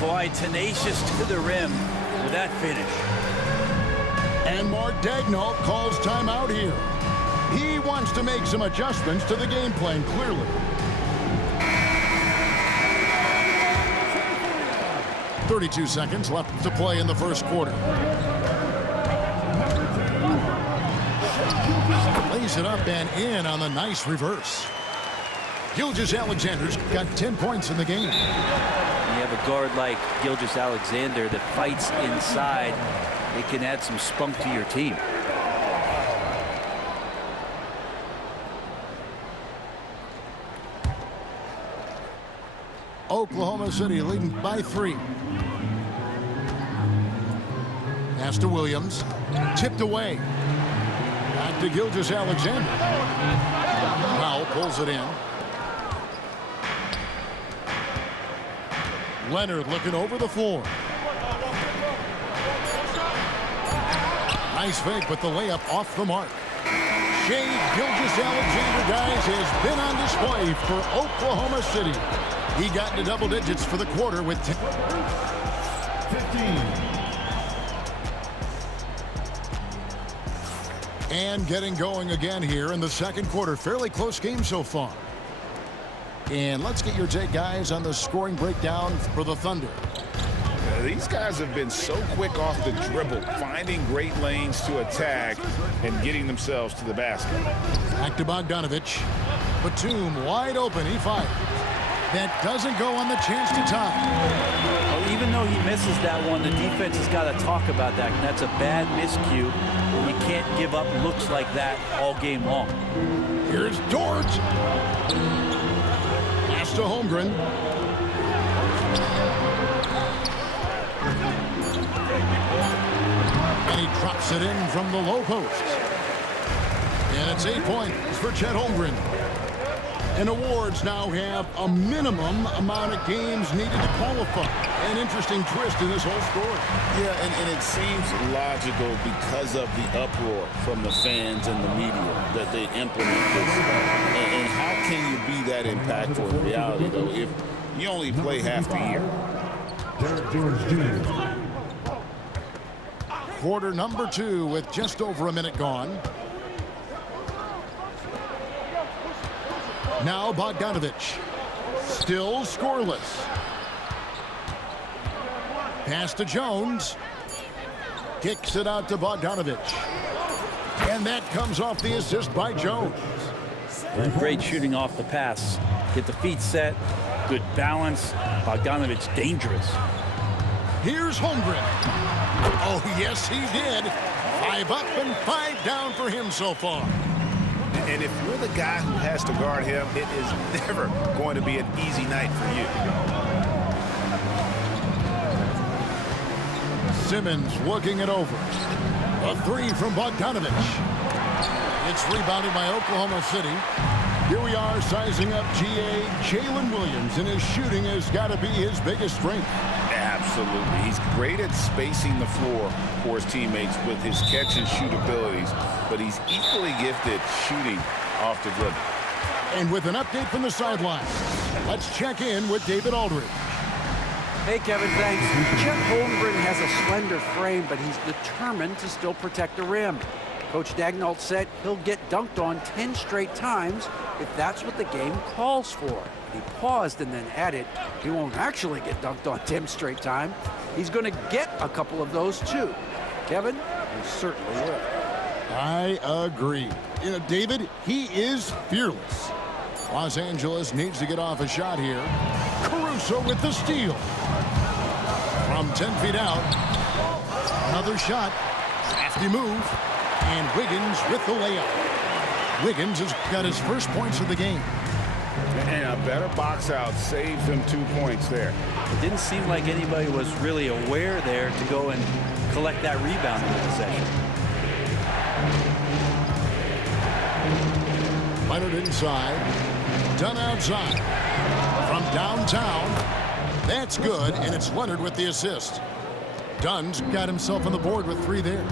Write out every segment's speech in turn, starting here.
Kawhi tenacious to the rim with that finish. And Mark Daigneault calls timeout here. He wants to make some adjustments to the game plan, clearly. "32 seconds left to play in the first quarter. Lays it up and in on the nice reverse. Gilgeous-Alexander's got 10 points in the game. You have a guard like Gilgeous-Alexander that fights inside. It can add some spunk to your team. Oklahoma City leading by 3. Pass to Williams. Tipped away. Back to Gilgeous-Alexander. Powell pulls it in. Leonard looking over the floor. Nice fake, but the layup off the mark. Shai Gilgeous-Alexander, guys, has been on display for Oklahoma City. He got into double digits for the quarter with 10. 15. And getting going again here in the second quarter. Fairly close game so far. And let's get your take, guys, on the scoring breakdown for the Thunder. These guys have been so quick off the dribble, finding great lanes to attack and getting themselves to the basket. Back to Bogdanovic. Batum wide open. He fires. That doesn't go on the chance to tie. Well, even though he misses that one, the defense has got to talk about that. And that's a bad miscue. You can't give up looks like that all game long. Here's Dort. Pass to Holmgren. And he drops it in from the low post. And it's 8 points for Chet Holmgren. And awards now have a minimum amount of games needed to qualify. An interesting twist in this whole story. Yeah, and it seems logical because of the uproar from the fans and the media that they implement this. And how can you be that impactful in reality, though, if you only play half the year? Derek Jones Jr. Quarter number 2 with just over a minute gone. Now Bogdanovic. Still scoreless. Pass to Jones. Kicks it out to Bogdanovic. And that comes off the assist by Jones. Great shooting off the pass. Get the feet set. Good balance. Bogdanovic dangerous. Here's Holmgren. Oh, yes, he did. 5 up and 5 down for him so far. And if you're the guy who has to guard him, it is never going to be an easy night for you. Simmons looking it over. A 3 from Bogdanovic. It's rebounded by Oklahoma City. Here we are sizing up GA Jalen Williams, and his shooting has got to be his biggest strength. Absolutely. He's great at spacing the floor for his teammates with his catch and shoot abilities, but he's equally gifted shooting off the dribble. And with an update from the sideline, let's check in with David Aldridge. Hey, Kevin, thanks. Chet Holmgren has a slender frame, but he's determined to still protect the rim. Coach Daigneault said he'll get dunked on 10 straight times if that's what the game calls for. He paused and then added, he won't actually get dunked on 10 straight times. He's going to get a couple of those, too. Kevin, he certainly will. I agree. You know, David, he is fearless. Los Angeles needs to get off a shot here. Caruso with the steal. From 10 feet out. Another shot. Crafty move. And Wiggins with the layup. Wiggins has got his first points of the game. And a better box out saves him 2 points there. It didn't seem like anybody was really aware there to go and collect that rebound in the possession. Leonard inside. Dunn outside. From downtown. That's good, and it's Leonard with the assist. Dunn's got himself on the board with 3 there.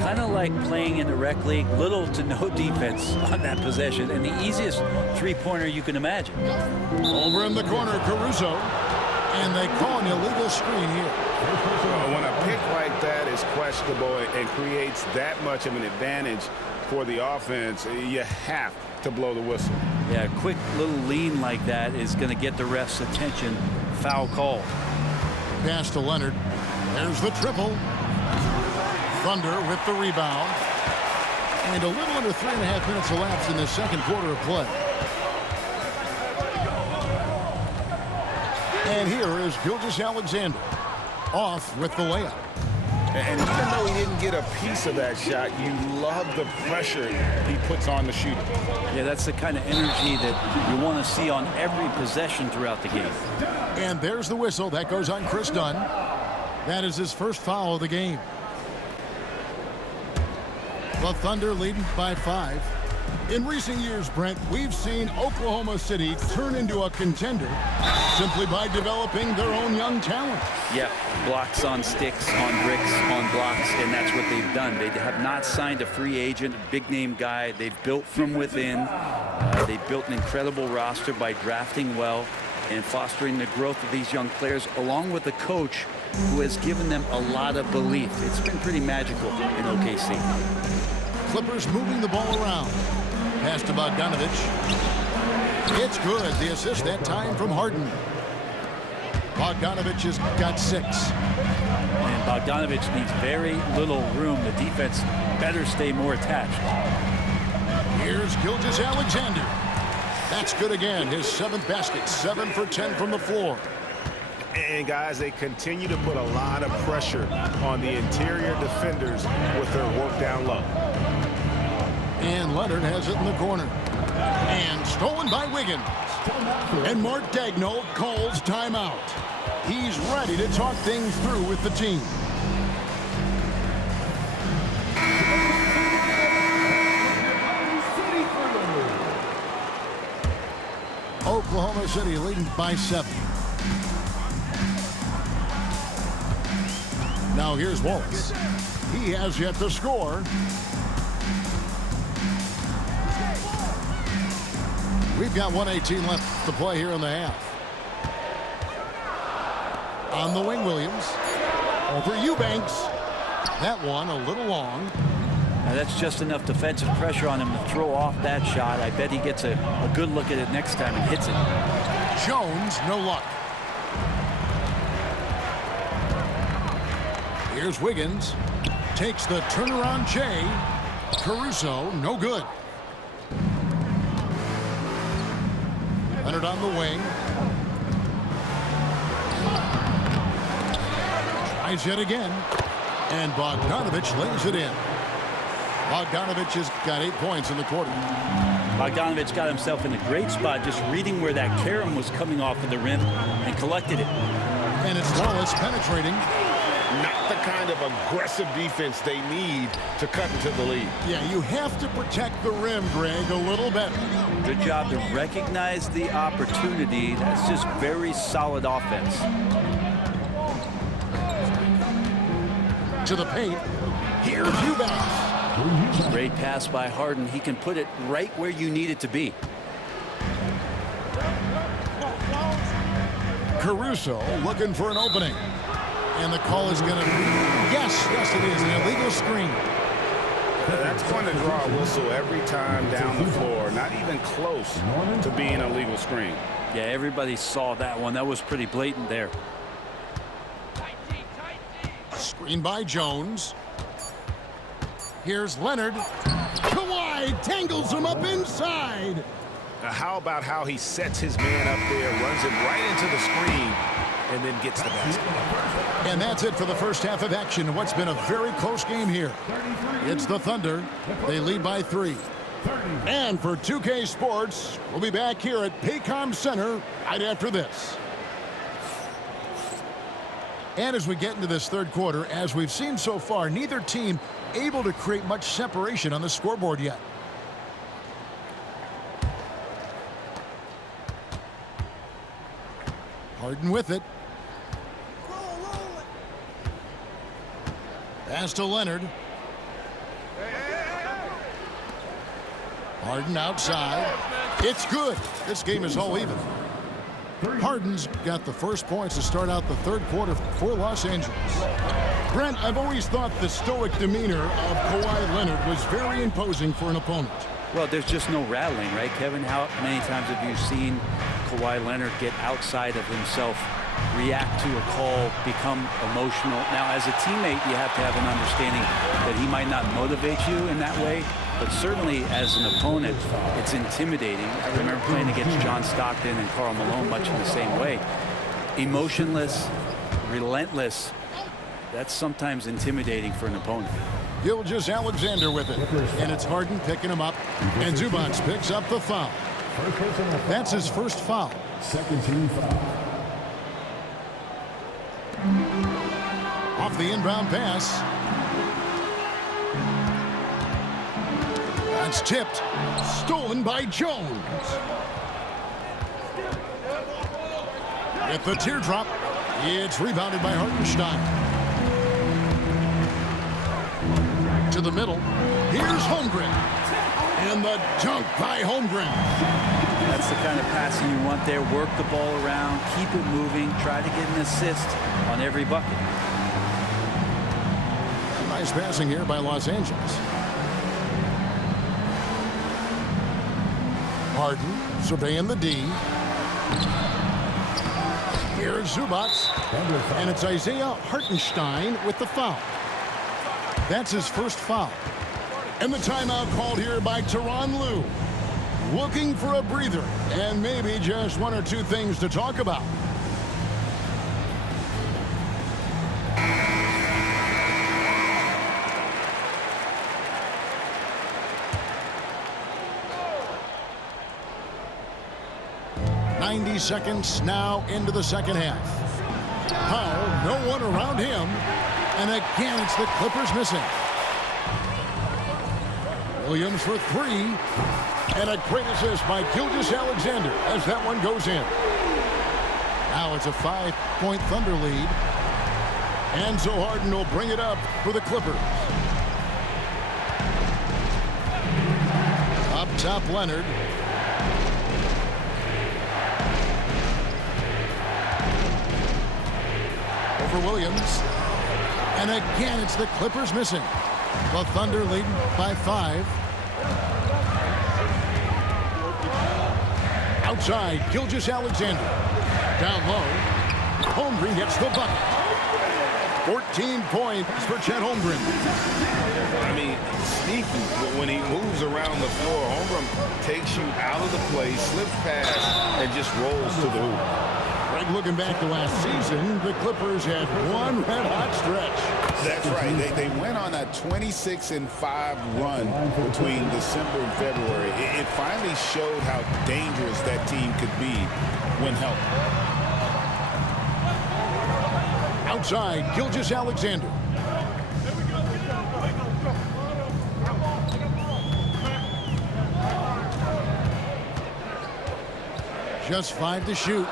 Kind of like playing in the rec league, little to no defense on that possession, and the easiest three-pointer you can imagine. Over in the corner, Caruso. And they call an illegal illegal screen here. When a pick like that is questionable and creates that much of an advantage for the offense, you have to blow the whistle. Yeah, a quick little lean like that is going to get the ref's attention. Foul call. Pass to Leonard. There's the triple. Thunder with the rebound. And a little under 3.5 minutes elapsed in the second quarter of play. And here is Gilgeous-Alexander off with the layup. And even though he didn't get a piece of that shot, you love the pressure he puts on the shooter. Yeah, that's the kind of energy that you want to see on every possession throughout the game. And there's the whistle. That goes on Chris Dunn. That is his first foul of the game. The Thunder leading by 5. In recent years, Brent, we've seen Oklahoma City turn into a contender simply by developing their own young talent. Yeah, blocks on sticks, on bricks, on blocks, and that's what they've done. They have not signed a free agent, a big-name guy. They've built from within. They've built an incredible roster by drafting well and fostering the growth of these young players, along with a coach who has given them a lot of belief. It's been pretty magical in OKC. Clippers moving the ball around. Pass to Bogdanovich. It's good. The assist that time from Harden. Bogdanovich has got 6. And Bogdanovich needs very little room. The defense better stay more attached. Here's Gilgeous-Alexander. That's good again. His 7th basket. 7 for 10 from the floor. And guys, they continue to put a lot of pressure on the interior defenders with their work down low. And Leonard has it in the corner. And stolen by Wiggins. And Mark Daigneault calls timeout. He's ready to talk things through with the team. Oklahoma City leading by 7. Now here's Wallace. He has yet to score. We've got 1:18 left to play here in the half. On the wing, Williams. Over Eubanks. That one a little long. Now that's just enough defensive pressure on him to throw off that shot. I bet he gets a good look at it next time and hits it. Jones, no luck. Here's Wiggins. Takes the turnaround Jay. Caruso, no good. Leonard on the wing. Tries yet again. And Bogdanovich lays it in. Bogdanovich has got 8 points in the quarter. Bogdanovich got himself in a great spot just reading where that carom was coming off of the rim and collected it. And it's Wallace penetrating. Not the kind of aggressive defense they need to cut into the lead. Yeah, you have to protect the rim, Greg, a little better. Good job to recognize the opportunity. That's just very solid offense. To the paint. Here's Eubanks. Great pass by Harden. He can put it right where you need it to be. Caruso looking for an opening. And the call is going to be, yes, it is, an illegal screen. That's going to draw a whistle every time down the floor. Not even close to being a legal screen. Yeah, everybody saw that one. That was pretty blatant there. Screen by Jones. Here's Leonard. Kawhi tangles him up inside. Now, how about how he sets his man up there, runs him right into the screen, and then gets the basket. And that's it for the first half of action. What's been a very close game here. It's the Thunder. They lead by 3. And for 2K Sports, we'll be back here at Paycom Center right after this. And as we get into this third quarter, as we've seen so far, neither team able to create much separation on the scoreboard yet. Harden with it. Pass to Leonard. Harden outside. It's good. This game is all even. Harden's got the first points to start out the third quarter for Los Angeles. Brent, I've always thought the stoic demeanor of Kawhi Leonard was very imposing for an opponent. Well, there's just no rattling, right, Kevin? How many times have you seen Kawhi Leonard get outside of himself, react to a call, become emotional? Now, as a teammate, you have to have an understanding that he might not motivate you in that way, but certainly as an opponent, it's intimidating. I remember playing against John Stockton and Karl Malone much in the same way. Emotionless, relentless, that's sometimes intimidating for an opponent. Gilgeous-Alexander with it, and it's Harden picking him up, and Zubac picks up the foul. That's his first foul. Second team foul. Off the inbound pass. That's tipped. Stolen by Jones. With the teardrop, it's rebounded by Hartenstein. To the middle. Here's Holmgren. And the dunk by Holmgren. That's the kind of passing you want there. Work the ball around, keep it moving, try to get an assist on every bucket. Nice passing here by Los Angeles. Harden surveying the D. Here's Zubac. And it's Isaiah Hartenstein with the foul. That's his first foul. And the timeout called here by Tyronn Lue. Looking for a breather and maybe just one or two things to talk about. Seconds now into the second half. Powell, no one around him, and again it's the Clippers missing. Williams for three, and a great assist by Gilgeous-Alexander as that one goes in. Now it's a 5-point Thunder lead, and so Harden will bring it up for the Clippers. Up top, Leonard. For Williams, and again it's the Clippers missing. The Thunder leading by 5. Outside, Gilgeous-Alexander down low. Holmgren gets the bucket. 14 points for Chet Holmgren. I mean, sneaky, but when he moves around the floor, Holmgren takes you out of the play, slips past, and just rolls to the hoop. Right, looking back to last season, the Clippers had one red-hot stretch. That's right. They went on a 26-5 run between December and February. It finally showed how dangerous that team could be when healthy. Outside, Gilgeous-Alexander. Just 5 to shoot.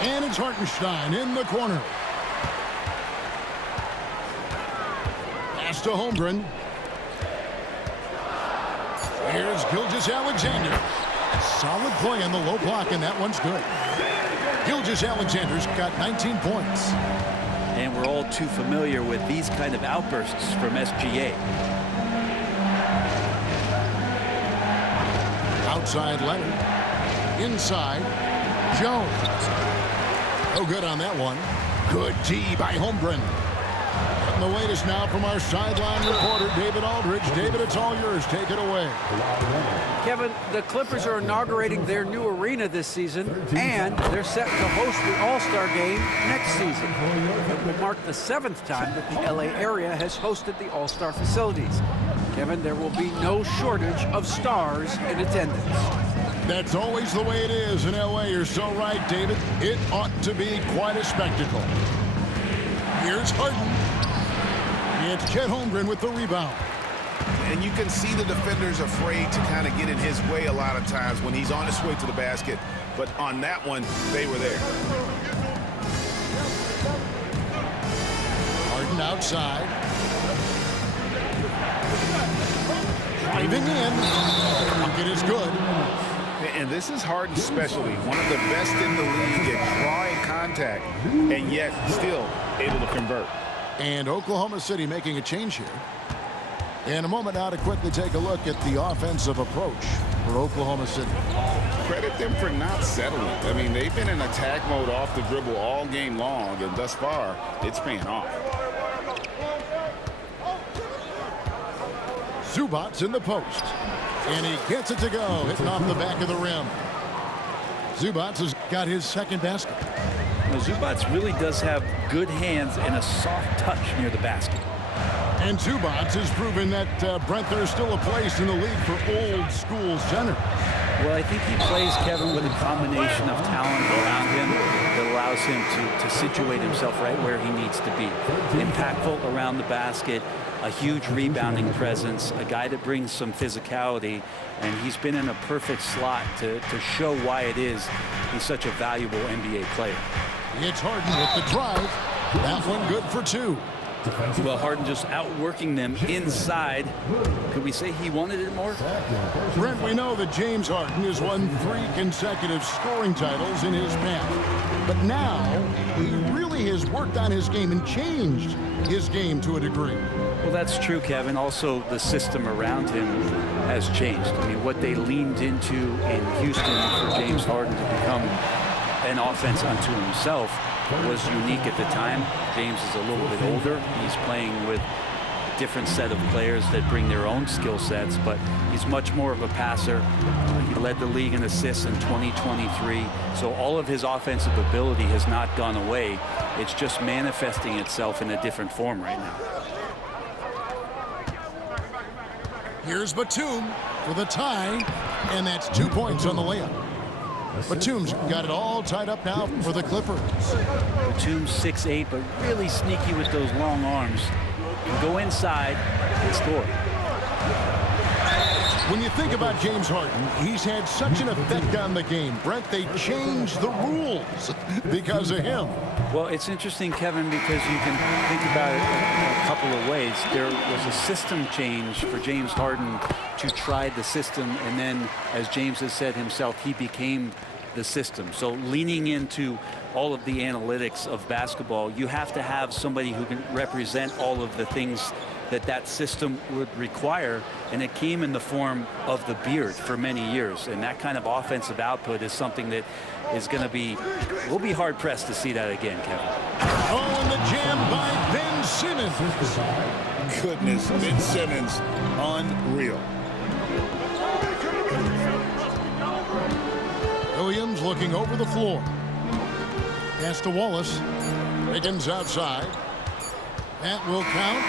And it's Hartenstein in the corner. Pass to Holmgren. Here's Gilgeous-Alexander. Solid play on the low block, and that one's good. Gilgeous-Alexander's got 19 points. And we're all too familiar with these kind of outbursts from SGA. Outside Leonard. Inside, Jones. No good on that one. Good D by Holmgren. And the latest now from our sideline reporter, David Aldridge. David, it's all yours. Take it away. Kevin, the Clippers are inaugurating their new arena this season, and they're set to host the All-Star Game next season. It will mark the 7th time that the LA area has hosted the All-Star facilities. Kevin, there will be no shortage of stars in attendance. That's always the way it is in LA. You're so right, David. It ought to be quite a spectacle. Here's Harden. It's Chet Holmgren with the rebound. And you can see the defenders afraid to kind of get in his way a lot of times when he's on his way to the basket. But on that one, they were there. Harden outside. Driving in. Bucket is good. And this is Harden's specialty, one of the best in the league at drawing contact, and yet still able to convert. And Oklahoma City making a change here. In a moment now to quickly take a look at the offensive approach for Oklahoma City. Credit them for not settling. I mean, they've been in attack mode off the dribble all game long, and thus far, it's paying off. Zubac's in the post. And he gets it to go, hitting off the back of the rim. Zubac has got his second basket. Well, Zubac really does have good hands and a soft touch near the basket. And Zubac has proven that, Brent, there's still a place in the league for old school center. Well, I think he plays, Kevin, with a combination of talent around him that allows him to situate himself right where he needs to be. Impactful around the basket, a huge rebounding presence, a guy that brings some physicality, and he's been in a perfect slot to show why it is he's such a valuable NBA player. It's Harden with the drive. That one good for two. Well, Harden just outworking them inside. Could we say he wanted it more? Brent, we know that James Harden has won 3 consecutive scoring titles in his past. But now, he really has worked on his game and changed his game to a degree. Well, that's true, Kevin. Also, the system around him has changed. I mean, what they leaned into in Houston for James Harden to become an offense unto himself was unique at the time. James is a little bit older. He's playing with a different set of players that bring their own skill sets, but he's much more of a passer. He led the league in assists in 2023, so all of his offensive ability has not gone away. It's just manifesting itself in a different form right now. Here's Batum for the tie, and that's 2 points on the layup. Batum's got it all tied up now for the Clippers. Batum's 6'8", but really sneaky with those long arms. Can go inside and score. When you think about James Harden, he's had such an effect on the game. Brent, they changed the rules because of him. Well, it's interesting, Kevin, because you can think about it a couple of ways. There was a system change for James Harden to try the system, and then, as James has said himself, he became the system. So leaning into all of the analytics of basketball, you have to have somebody who can represent all of the things that system would require, and it came in the form of the beard for many years. And that kind of offensive output is something that is going to be, we'll be hard pressed to see that again, Kevin. Oh, and the jam by Ben Simmons. Goodness, Ben Simmons, unreal. Williams looking over the floor. Pass to Wallace. Wiggins outside. That will count.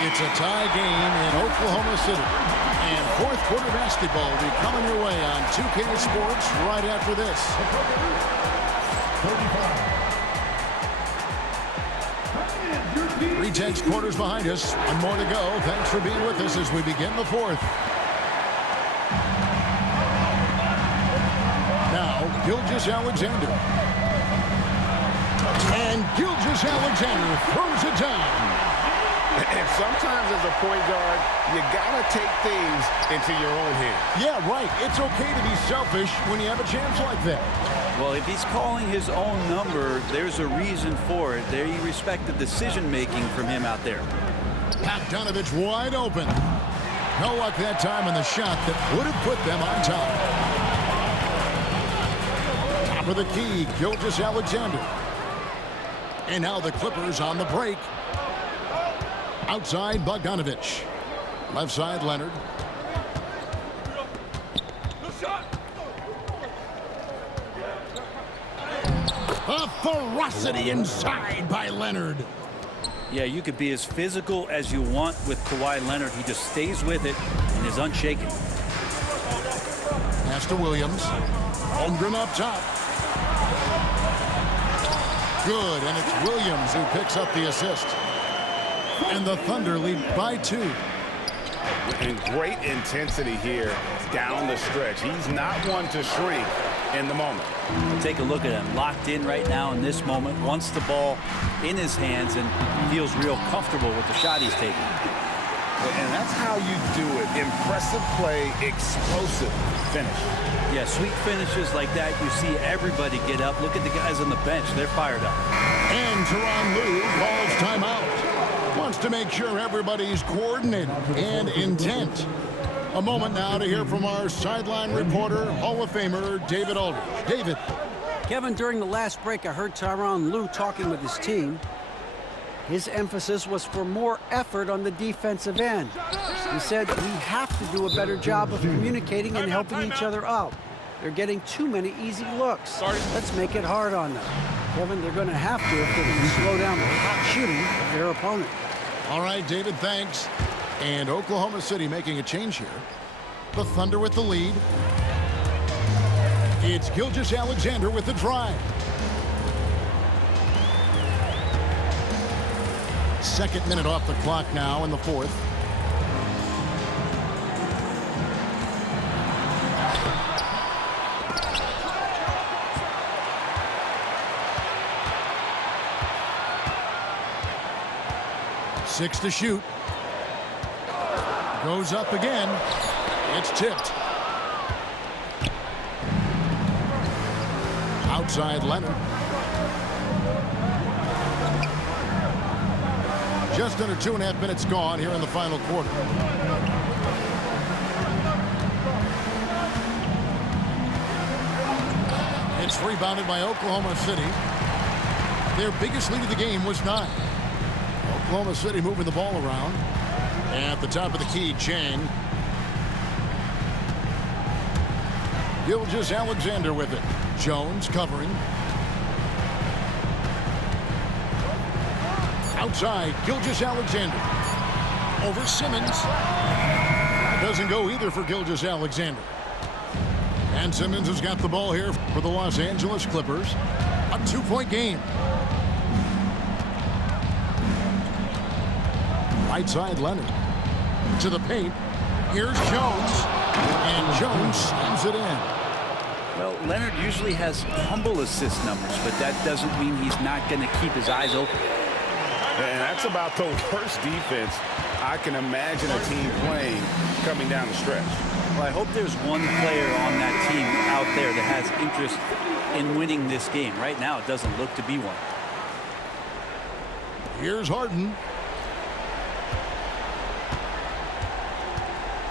It's a tie game in Oklahoma City. And fourth quarter basketball will be coming your way on 2K Sports right after this. 3 quarters behind us. One more to go. Thanks for being with us as we begin the fourth. Now, Gilgeous-Alexander. And Gilgeous-Alexander throws it down. And sometimes as a point guard, you gotta take things into your own hands. Yeah, right. It's okay to be selfish when you have a chance like that. Well, if he's calling his own number, there's a reason for it. There, you respect the decision-making from him out there. Bogdanovich wide open. No luck that time on the shot that would have put them on top. Top of the key, Gilgeous-Alexander. And now the Clippers on the break. Outside, Bogdanovich. Left side, Leonard. A ferocity inside by Leonard. Yeah, you could be as physical as you want with Kawhi Leonard. He just stays with it and is unshaken. Pass to Williams. Holmgren up top. Good, and it's Williams who picks up the assist. And the Thunder lead by 2. And great intensity here down the stretch. He's not one to shrink in the moment. Take a look at him, locked in right now in this moment, wants the ball in his hands and feels real comfortable with the shot he's taking. And that's how you do it. Impressive play, explosive finish. Yeah, sweet finishes like that, you see everybody get up. Look at the guys on the bench. They're fired up. And Tyronn Lue calls timeout. Wants to make sure everybody's coordinated and intent. A moment now to hear from our sideline reporter, Hall of Famer David Aldridge. David. Kevin, during the last break, I heard Tyronn Lue talking with his team. His emphasis was for more effort on the defensive end. He said we have to do a better job of communicating and helping each other out. They're getting too many easy looks. Let's make it hard on them. Kevin, they're going to have to if they're going to slow down the hot shooting of their opponent. All right, David, thanks. And Oklahoma City making a change here. The Thunder with the lead. It's Gilgeous-Alexander with the drive. Second minute off the clock now in the fourth. Six to shoot. Goes up again. It's tipped. Outside Leonard. Just under 2.5 minutes gone here in the final quarter. It's rebounded by Oklahoma City. Their biggest lead of the game was 9. Oklahoma City moving the ball around. At the top of the key, Chang. Gilgeous-Alexander with it. Jones covering. Outside, Gilgeous-Alexander. Over Simmons. That doesn't go either for Gilgeous-Alexander. And Simmons has got the ball here for the Los Angeles Clippers. A 2-point game. Right side, Leonard. To the paint. Here's Jones. And Jones slams it in. Well, Leonard usually has humble assist numbers, but that doesn't mean he's not going to keep his eyes open. And that's about the worst defense I can imagine a team playing coming down the stretch. Well, I hope there's one player on that team out there that has interest in winning this game. Right now, it doesn't look to be one. Here's Harden.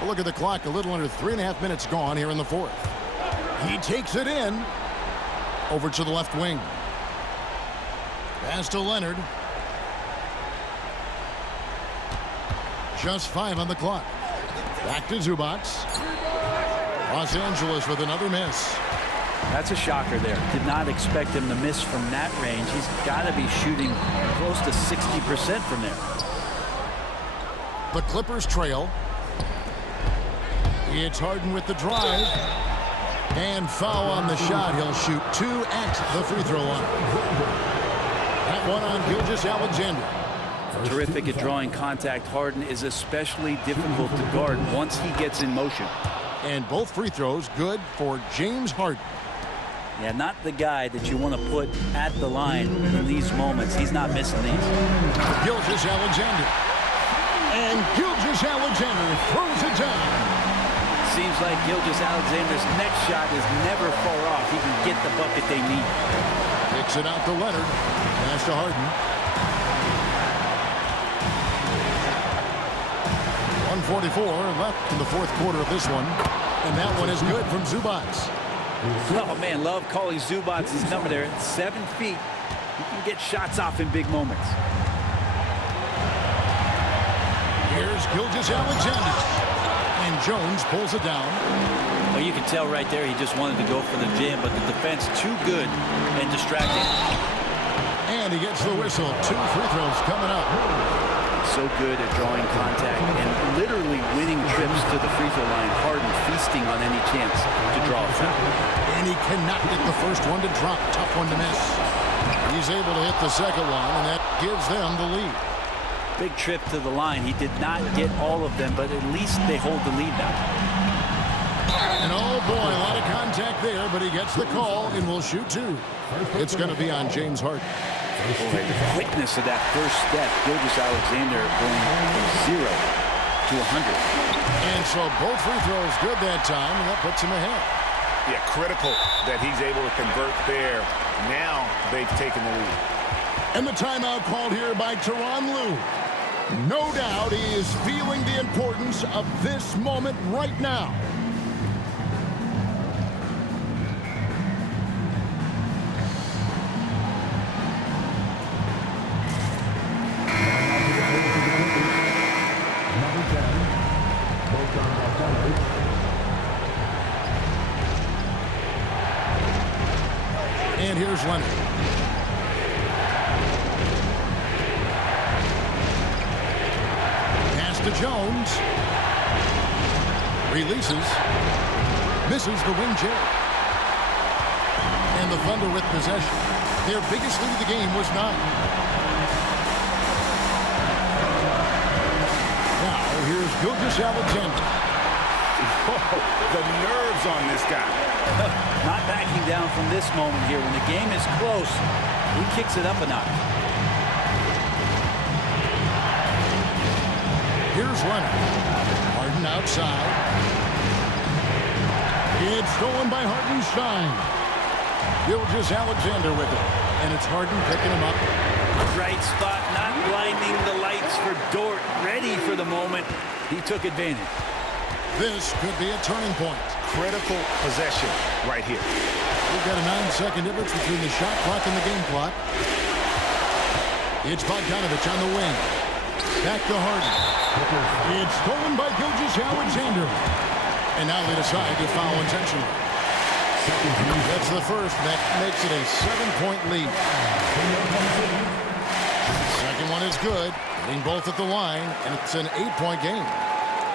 A look at the clock. A little under 3.5 minutes gone here in the fourth. He takes it in. Over to the left wing. Pass to Leonard. Just 5 on the clock. Back to Zubac. Los Angeles with another miss. That's a shocker there. Did not expect him to miss from that range. He's got to be shooting close to 60% from there. The Clippers trail. It's Harden with the drive. And foul on the shot. He'll shoot 2 at the free throw line. That one on Gilgeous-Alexander. Terrific at drawing contact. Harden is especially difficult to guard once he gets in motion. And both free throws good for James Harden. Yeah, not the guy that you want to put at the line in these moments. He's not missing these. Gilgeous-Alexander. And Gilgeous-Alexander throws it down. Seems like Gilgeous-Alexander's next shot is never far off. He can get the bucket they need. Kicks it out to Leonard. Pass to Harden. 1:44 left in the fourth quarter of this one. And that one is good from Zubac. Oh, man, love calling Zubac's number there. At 7 feet, he can get shots off in big moments. Here's Gilgeous-Alexander. And Jones pulls it down. Well, you can tell right there he just wanted to go for the jam, but the defense too good and distracting. And he gets the whistle. 2 free throws coming up. So good at drawing contact and literally winning trips to the free throw line. Harden feasting on any chance to draw a foul. And he cannot get the first one to drop. Tough one to miss. He's able to hit the second one, and that gives them the lead. Big trip to the line. He did not get all of them, but at least they hold the lead now. And oh boy, a lot of contact there, but he gets the call and will shoot 2. It's going to be on James Harden. Boy, the quickness of that first step. Gilgeous-Alexander going from 0 to 100. And so both free throws good that time, and that puts him ahead. Yeah, critical that he's able to convert there. Now they've taken the lead. And the timeout called here by Tyronn Lue. No doubt he is feeling the importance of this moment right now. And here's Leonard. Pass to Jones. Releases. Misses the wing J. And the Thunder with possession. Their biggest lead of the game was 9. Now here's Gilgeous-Alexander. The nerves on this guy. Not backing down from this moment here. When the game is close, he kicks it up a notch. Here's Leonard. Harden outside. It's stolen by Hartenstein. Gilgeous-Alexander with it. And it's Harden picking him up. Right spot, not blinding the lights for Dort. Ready for the moment. He took advantage. This could be a turning point. Critical possession right here. We've got a 9-second difference between the shot clock and the game clock. It's Bogdanovich on the wing. Back to Harden. It's stolen by Gilgeous-Alexander. And now they decide to foul intentionally. That's the first. That makes it a 7-point lead. Second one is good. Getting both at the line, and it's an 8-point game.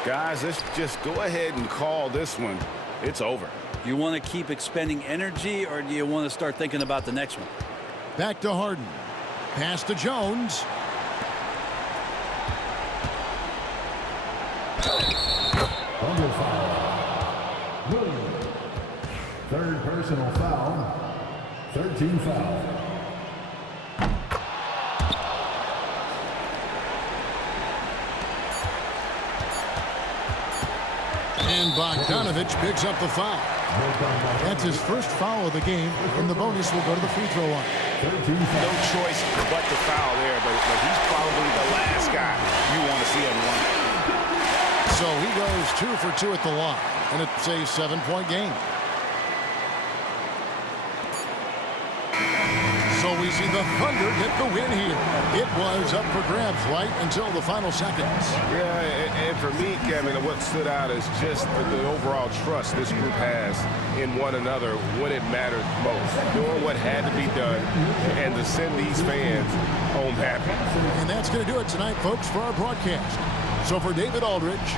Guys, let's just go ahead and call this one. It's over. You want to keep expending energy, or do you want to start thinking about the next one? Back to Harden. Pass to Jones. Thunder foul. Williams. Third personal foul. 13 foul. And Bogdanovich picks up the foul. That's his first foul of the game, and the bonus will go to the free throw line. No choice but to foul there, but he's probably the last guy you want to see unwind. So he goes 2 for 2 at the line, and it's a 7-point game. So we see the Thunder get the win here. It was up for grabs right until the final seconds. Yeah, and for me, Kevin, what stood out is just the overall trust this group has in one another when it mattered most. Doing what had to be done and to send these fans home happy. And that's going to do it tonight, folks, for our broadcast. So for David Aldridge,